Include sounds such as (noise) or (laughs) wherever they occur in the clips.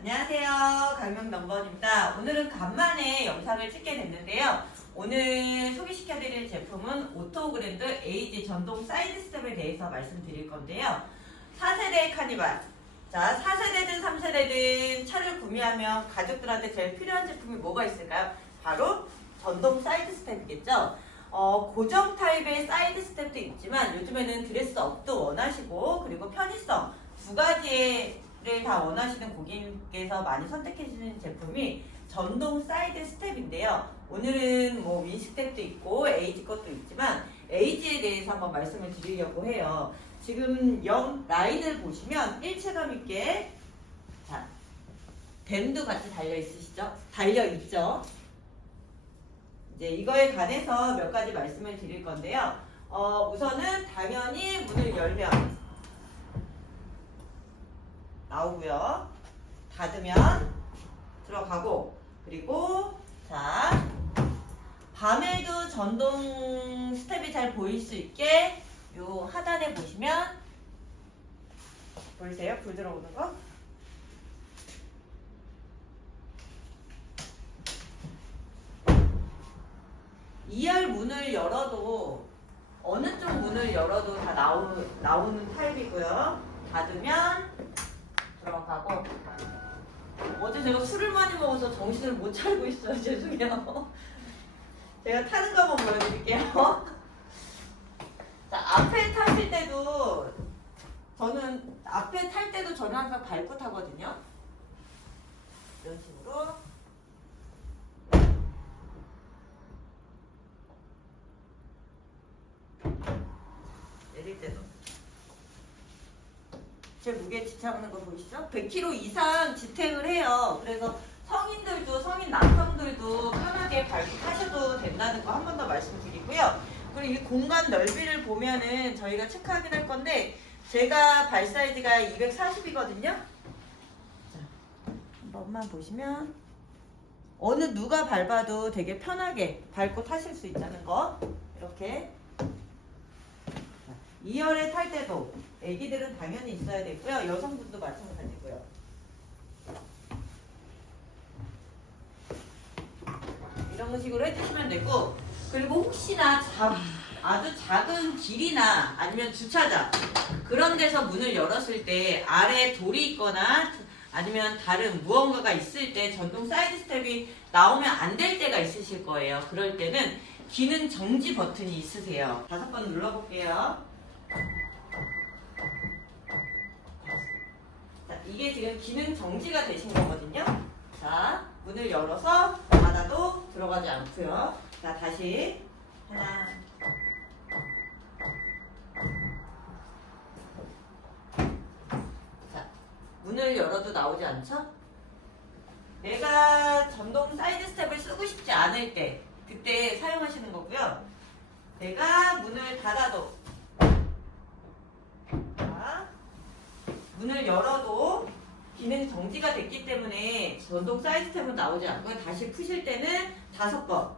안녕하세요. 강명 넘버원입니다. 오늘은 간만에 영상을 찍게 됐는데요. 오늘 소개시켜드릴 제품은 오토그랜드 에이지 전동 사이드 스텝에 대해서 말씀드릴 건데요. 4세대 카니발. 자, 4세대든 3세대든 차를 구매하면 가족들한테 제일 필요한 제품이 뭐가 있을까요? 바로 전동 사이드 스텝이겠죠? 어, 고정 타입의 사이드 스텝도 있지만 요즘에는 드레스업도 원하시고 그리고 편의성 두 가지를 다 원하시는 고객님께서 많이 선택해 주시는 제품이 전동 사이드 스텝인데요. 오늘은 뭐 윈스텝도 있고 에이지 것도 있지만 에이지에 대해서 한번 말씀을 드리려고 해요. 지금 영 라인을 보시면 일체감 있게 자 뱀도 같이 달려 있으시죠? 달려 있죠? 이제 이거에 관해서 몇 가지 말씀을 드릴 건데요. 어, 우선은 당연히 문을 열면 나오고요. 닫으면 들어가고 그리고 자 밤에도 전동 스텝이 잘 보일 수 있게 요 하단에 보시면 보이세요? 불 들어오는 거? 이열 문을 열어도 어느 쪽 문을 열어도 다 나오, 나오는 타입이고요. 닫으면 들어가고 어제 제가 술을 많이 먹어서 정신을 못 차리고 있어요. (laughs) 죄송해요. 제가 타는 거 한번 보여드릴게요. (laughs) 자, 앞에 타실 때도 저는 앞에 탈 때도 저는 항상 밟고 타거든요. 이런 식으로 내릴 때도 제 무게 지탱하는 거 보이시죠? 100kg 이상 지탱을 해요. 그래서 성인들도 성인 남성들도 편하게 밟고 타셔도 된다는 거 한 번 더 말씀드리고요. 그리고 이 공간 넓이를 보면은 저희가 체크하긴 할 건데 제가 발 사이즈가 240이거든요. 자, 한 번만 보시면 어느 누가 밟아도 되게 편하게 밟고 타실 수 있다는 거 이렇게 2열에 탈 때도 애기들은 당연히 있어야 되고요. 여성분도 마찬가지고요. 이런 식으로 해주시면 되고 그리고 혹시나 자- 아주 작은 길이나 아니면 주차장 그런 데서 문을 열었을 때 아래 돌이 있거나 아니면 다른 무언가가 있을 때 전동 사이드 스텝이 나오면 안 될 때가 있으실 거예요. 그럴 때는 기능 정지 버튼이 있으세요. 다섯 번 눌러볼게요. 이게 지금 기능 정지가 되신 거거든요. 자, 문을 열어서 닫아도 들어가지 않고요. 자, 다시 하나. 자, 문을 열어도 나오지 않죠? 내가 전동 사이드 스텝을 쓰고 싶지 않을 때 그때 사용하시는 거고요. 내가 문을 닫아도 자, 문을 열어도 기능 정지가 됐기 때문에 전동 사이드 스텝은 나오지 않고요. 다시 푸실 때는 다섯 번.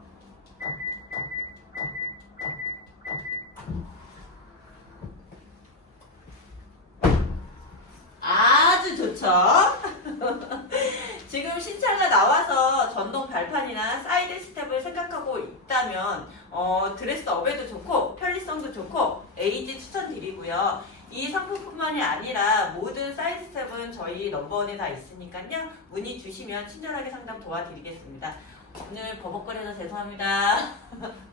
아주 좋죠. (laughs) 지금 신차가 나와서 전동 발판이나 사이드 스텝을 생각하고 있다면 어, 드레스업에도 좋고 편리성도 좋고 에이지 추천드리고요. 이 상품뿐만이 아니라 모든 사이드 스텝은 저희 넘버원에 다 있으니까요. 문의 주시면 친절하게 상담 도와드리겠습니다. 오늘 버벅거려서 죄송합니다. (laughs)